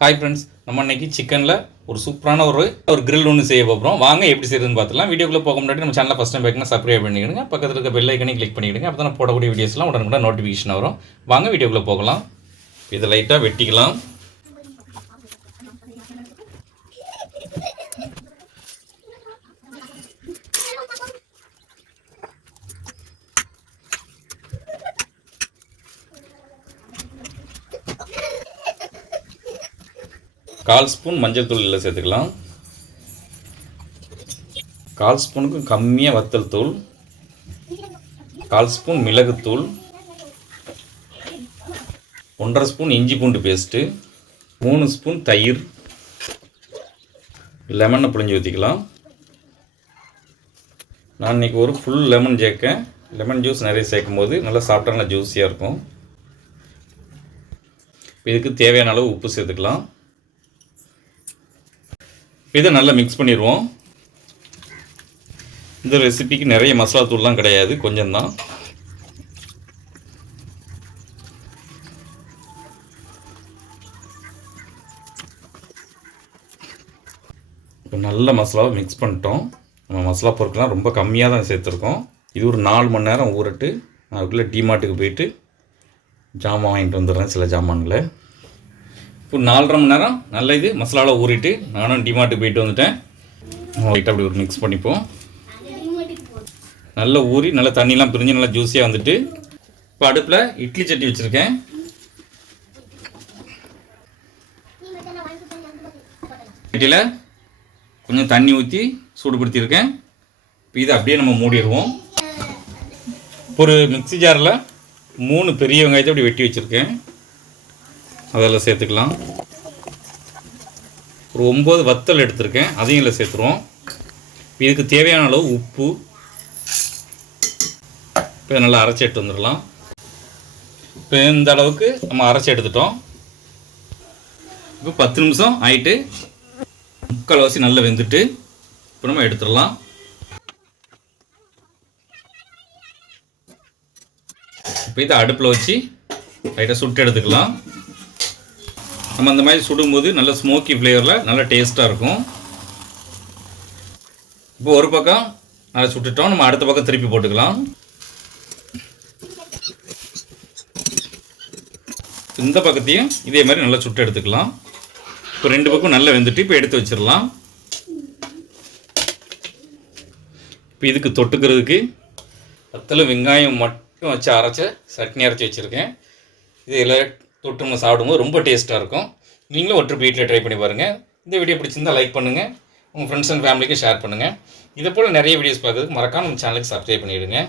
Hi friends நம்ம இன்னைக்கு சிக்கனில் ஒரு சூப்பரான ஒரு ஒரு கிரில் ஒன்று செய்ய போகிறோம் வாங்க எப்படி செய்யுதுன்னு பார்த்துலாம் வீடியோக்குள்ளே போக முன்னாடி நம்ம சேனலில் ஃபஸ்ட் டைம் பார்க்கணும் சப்ஸ்கிரைப் பண்ணிக்கிடுங்க. பக்கத்தில் இருக்க பெல் ஐக்கனையும் கிளிக் பண்ணிக்கிடுங்க. அப்போ தான் போடக்கூடிய வீடியோஸ்லாம் உடனே நோட்டிஃபிகேஷன் வரும். வாங்க வீடியோக்குள்ளே போகலாம். இதை லைட்டாக வெட்டிக்கலாம். கால் ஸ்பூன் மஞ்சள் தூள் இதில் சேர்த்துக்கலாம். கால் ஸ்பூனுக்கு கம்மியாக வத்தல் தூள். கால் ஸ்பூன் மிளகுத்தூள். ஒன்றரை ஸ்பூன் இஞ்சி பூண்டு பேஸ்ட்டு. மூணு ஸ்பூன் தயிர். லெமனை புழிஞ்சு ஊற்றிக்கலாம் நான் இன்றைக்கி ஒரு ஃபுல் லெமன் சேர்க்கேன். லெமன் ஜூஸ் நிறைய சேர்க்கும் போது நல்லா சாப்பிட்டா நல்லா ஜூஸியாக இருக்கும். இதுக்கு தேவையான அளவு உப்பு சேர்த்துக்கலாம். இதை நல்லா மிக்ஸ் பண்ணிடுவோம். இந்த ரெசிபிக்கு நிறைய மசாலா தூள்லாம் கிடையாது கொஞ்சம்தான். இப்போ நல்ல மசாலாவை மிக்ஸ் பண்ணிட்டோம். நம்ம மசாலா பொருட்கள்லாம் ரொம்ப கம்மியாக தான் சேர்த்துருக்கோம். இது ஒரு நாலு மணி நேரம் ஊறட்டு நான் அதுக்குள்ளே டிமார்ட்டுக்கு போயிட்டு ஜாமான் வாங்கிட்டு வந்துடுறேன் சில ஜாமான்களை. இப்போ நாலரை மணி நேரம் நல்ல இது. மசாலாவில் ஊறிட்டு நானும் டிமார்ட்டுக்கு போயிட்டு வந்துட்டேன். லைட்டாக அப்படி ஒரு மிக்ஸ் பண்ணிப்போம். நல்லா ஊறி நல்லா தண்ணிலாம் பிரிஞ்சு நல்லா ஜூஸியாக வந்துட்டு இப்போ அடுப்பில் இட்லி சட்டி வச்சுருக்கேன். சட்டியில் கொஞ்சம் தண்ணி ஊற்றி சூடுபடுத்தியிருக்கேன். இப்போ இதை அப்படியே நம்ம மூடிடுவோம். ஒரு மிக்ஸி ஜாரில் மூணு பெரிய வெங்காயத்தை அப்படி வெட்டி வச்சுருக்கேன். அதெல்லாம் சேர்த்துக்கலாம். ஒரு ஒம்பது வத்தல் எடுத்திருக்கேன். அதையும் இதில் சேர்த்துருவோம். இதுக்கு தேவையான அளவு உப்பு. இப்போ நல்லா அரைச்சி எடுத்து வந்துடலாம். இப்போ இந்த அளவுக்கு நம்ம அரைச்சி எடுத்துட்டோம். இப்போ பத்து நிமிஷம் ஆயிட்டு முக்கால்வாசி நல்லா வெந்துட்டு இப்போ நம்ம எடுத்துடலாம். இப்போ இதை அடுப்பில் வச்சு லைட்டாக சுட்டு எடுத்துக்கலாம். நம்ம அந்த மாதிரி சுடும்போது நல்ல ஸ்மோக்கி ஃப்ளேவரில் நல்ல டேஸ்ட்டாக இருக்கும். இப்போ ஒரு பக்கம் நல்லா சுட்டுட்டோம். நம்ம அடுத்த பக்கம் திருப்பி போட்டுக்கலாம். இந்த பக்கத்தையும் இதே மாதிரி நல்லா சுட்டு எடுத்துக்கலாம். இப்போ ரெண்டு பக்கம் நல்லா வெந்துட்டு இப்போ எடுத்து வச்சிடலாம். இப்போ இதுக்கு தொட்டுக்கிறதுக்கு பத்தில் வெங்காயம் மட்டும் வச்சு அரைச்ச சட்னி அரைச்சி வச்சுருக்கேன். இது எல்லா தொட்டுங்க சாப்பிடும்போது ரொம்ப டேஸ்ட்டாக இருக்கும். நீங்களும் ஒற்று வீட்டில் ட்ரை பண்ணி பாருங்கள் இந்த வீடியோ பிடிச்சிருந்தா லைக் பண்ணுங்கள் உங்கள் ஃப்ரெண்ட்ஸ் அண்ட் ஃபேமிலிக்கு ஷேர் பண்ணுங்கள் இதை போல் நிறைய வீடியோஸ் பார்க்குறதுக்கு மறக்காம நம்ம சேனலுக்கு சப்ஸ்கிரைப் பண்ணிவிடுங்க